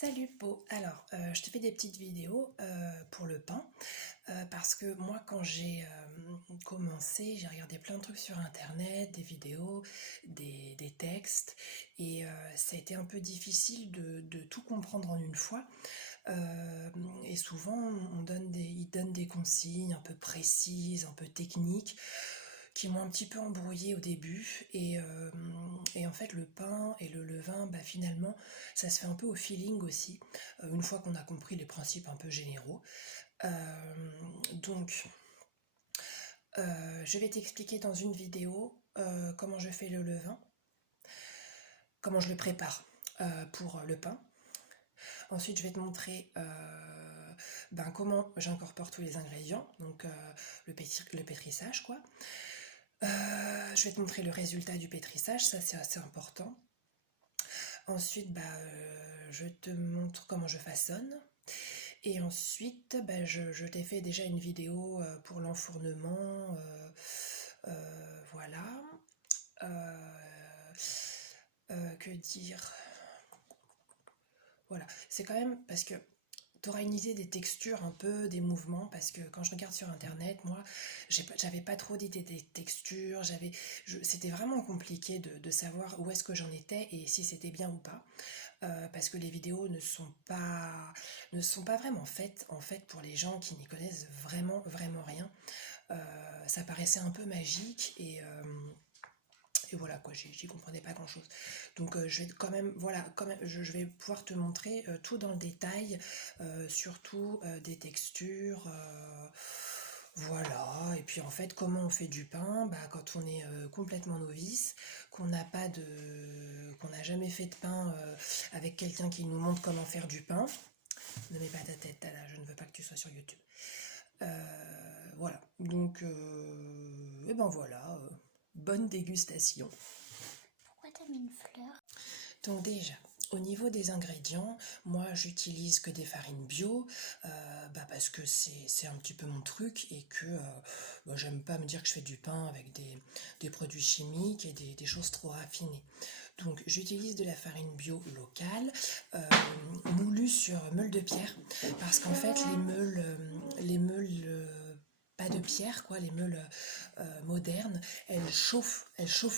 Salut Po, alors je te fais des petites vidéos pour le pain parce que moi quand j'ai commencé j'ai regardé plein de trucs sur internet, des vidéos, des textes et ça a été un peu difficile de tout comprendre en une fois. Et souvent ils donnent des consignes un peu précises, un peu techniques qui m'ont un petit peu embrouillée au début et en fait le pain et le levain finalement ça se fait un peu au feeling aussi une fois qu'on a compris les principes un peu généraux. Donc je vais t'expliquer dans une vidéo comment je fais le levain, comment je le prépare pour le pain. Ensuite je vais te montrer comment j'incorpore tous les ingrédients, donc le pétrissage quoi. Je vais te montrer le résultat du pétrissage, ça c'est assez important. Ensuite, je te montre comment je façonne. Et ensuite, je t'ai fait déjà une vidéo pour l'enfournement. Voilà. Que dire? Voilà. C'est quand même parce que tu auras une idée des textures un peu, des mouvements, parce que quand je regarde sur internet, moi, j'avais pas trop d'idées des textures, c'était vraiment compliqué de savoir où est-ce que j'en étais et si c'était bien ou pas, parce que les vidéos ne sont pas vraiment faites, en fait, pour les gens qui n'y connaissent vraiment, vraiment rien. Ça paraissait un peu magique et voilà quoi, j'y comprenais pas grand chose. Donc je vais quand même, voilà, je vais pouvoir te montrer tout dans le détail, surtout des textures, voilà. Et puis en fait, comment on fait du pain, quand on est complètement novice, qu'on n'a jamais fait de pain avec quelqu'un qui nous montre comment faire du pain. Ne mets pas ta tête là, je ne veux pas que tu sois sur YouTube. Voilà, donc, et ben voilà, bonne dégustation. Pourquoi t'as mis une fleur? Donc déjà, au niveau des ingrédients, moi j'utilise que des farines bio, parce que c'est un petit peu mon truc et que j'aime pas me dire que je fais du pain avec des produits chimiques et des choses trop raffinées. Donc j'utilise de la farine bio locale, moulue sur meule de pierre, parce qu'en fait les meules pas de pierre, quoi, les meules modernes, elles chauffent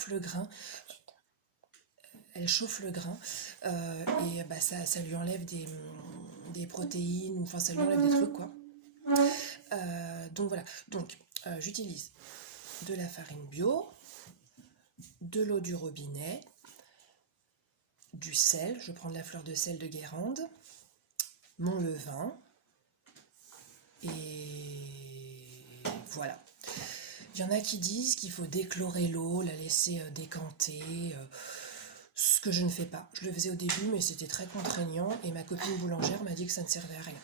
le grain, et ça lui enlève des protéines, enfin ça lui enlève des trucs quoi. Donc voilà, donc j'utilise de la farine bio, de l'eau du robinet, du sel, je prends de la fleur de sel de Guérande, mon levain, et voilà. Il y en a qui disent qu'il faut déchlorer l'eau, la laisser décanter, ce que je ne fais pas. Je le faisais au début, mais c'était très contraignant, et ma copine boulangère m'a dit que ça ne servait à rien.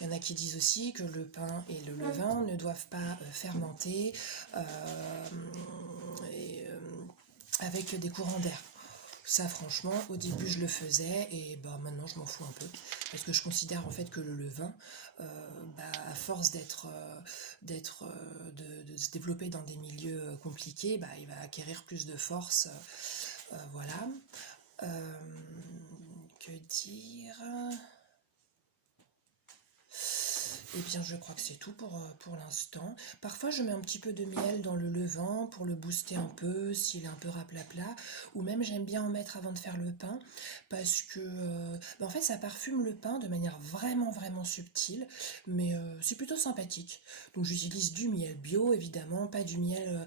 Il y en a qui disent aussi que le pain et le levain ne doivent pas fermenter avec des courants d'air. Ça franchement, au début je le faisais et maintenant je m'en fous un peu parce que je considère en fait que le levain, à force de se développer dans des milieux compliqués, il va acquérir plus de force, voilà. Que dire? Eh bien, je crois que c'est tout pour l'instant. Parfois, je mets un petit peu de miel dans le levain pour le booster un peu, s'il est un peu raplapla. Ou même, j'aime bien en mettre avant de faire le pain, parce que, en fait, ça parfume le pain de manière vraiment, vraiment subtile, mais c'est plutôt sympathique. Donc, j'utilise du miel bio, évidemment, pas du miel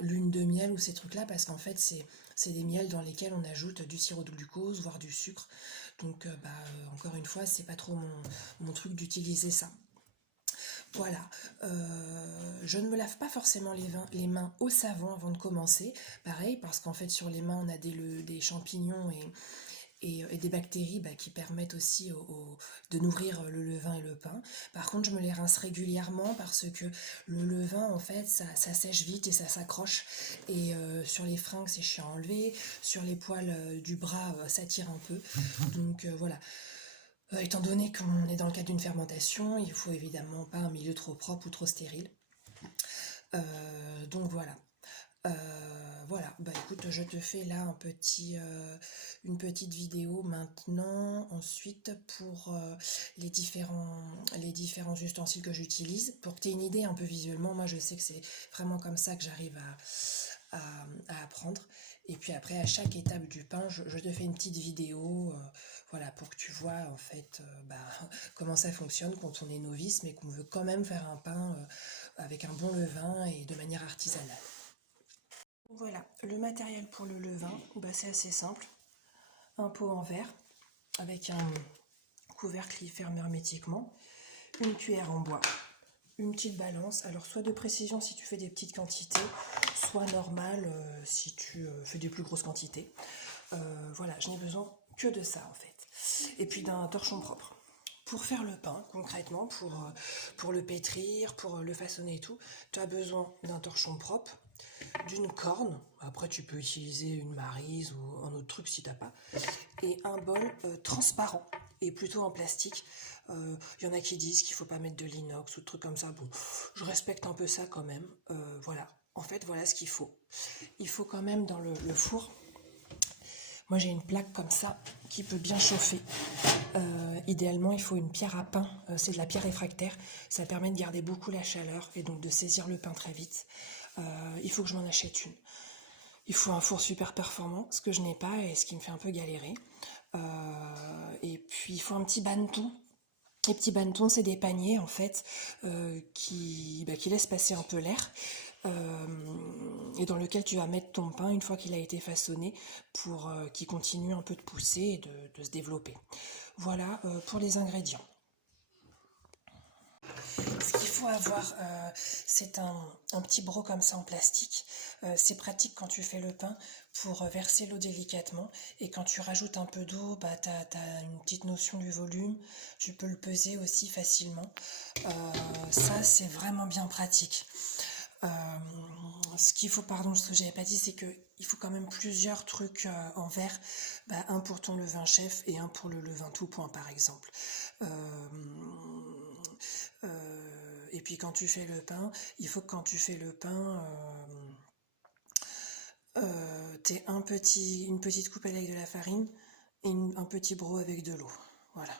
lune de miel ou ces trucs-là, parce qu'en fait, c'est des miels dans lesquels on ajoute du sirop de glucose, voire du sucre. Donc, encore une fois, c'est pas trop mon truc d'utiliser ça. Voilà, je ne me lave pas forcément les mains au savon avant de commencer, pareil, parce qu'en fait sur les mains on a des champignons et des bactéries qui permettent aussi de nourrir le levain et le pain. Par contre je me les rince régulièrement parce que le levain en fait ça sèche vite et ça s'accroche, et sur les fringues c'est chiant à enlever, sur les poils du bras ça tire un peu, donc voilà. Étant donné qu'on est dans le cadre d'une fermentation, il faut évidemment pas un milieu trop propre ou trop stérile. Donc voilà. Voilà, bah écoute, je te fais là une petite vidéo maintenant, ensuite pour les différents ustensiles que j'utilise, pour que tu aies une idée un peu visuellement. Moi je sais que c'est vraiment comme ça que j'arrive à apprendre. Et puis après, à chaque étape du pain, je te fais une petite vidéo, voilà, pour que tu vois en fait comment ça fonctionne quand on est novice, mais qu'on veut quand même faire un pain avec un bon levain et de manière artisanale. Voilà, le matériel pour le levain, bah, c'est assez simple. Un pot en verre avec un couvercle fermé hermétiquement, une cuillère en bois, une petite balance, alors soit de précision si tu fais des petites quantités, soit normale si tu fais des plus grosses quantités. Voilà, je n'ai besoin que de ça en fait. Et puis d'un torchon propre. Pour faire le pain, concrètement, pour le pétrir, pour le façonner et tout, tu as besoin d'un torchon propre, d'une corne, après tu peux utiliser une maryse ou un autre truc si t'as pas, et un bol transparent et plutôt en plastique. Y en a qui disent qu'il faut pas mettre de l'inox ou de trucs comme ça. Bon, je respecte un peu ça quand même. Voilà. En fait, voilà ce qu'il faut. Il faut quand même dans le four. Moi, j'ai une plaque comme ça qui peut bien chauffer. Idéalement, il faut une pierre à pain. C'est de la pierre réfractaire. Ça permet de garder beaucoup la chaleur et donc de saisir le pain très vite. Il faut que je m'en achète une. Il faut un four super performant, ce que je n'ai pas et ce qui me fait un peu galérer. Et puis il faut un petit bannetons. Les petits bannetons, c'est des paniers en fait qui laissent passer un peu l'air et dans lequel tu vas mettre ton pain une fois qu'il a été façonné pour qu'il continue un peu de pousser et de se développer. Voilà pour les ingrédients. Ce qu'il faut avoir, c'est un petit broc comme ça en plastique. C'est pratique quand tu fais le pain pour verser l'eau délicatement. Et quand tu rajoutes un peu d'eau, bah, tu as une petite notion du volume. Tu peux le peser aussi facilement. Ça, c'est vraiment bien pratique. Ce qu'il faut, pardon, ce que j'avais pas dit, c'est qu'il faut quand même plusieurs trucs en verre. Un pour ton levain chef et un pour le levain tout point, par exemple. Et puis quand tu fais le pain, il faut que quand tu fais le pain, t'aies une petite coupe avec de la farine et un petit broc avec de l'eau. Voilà.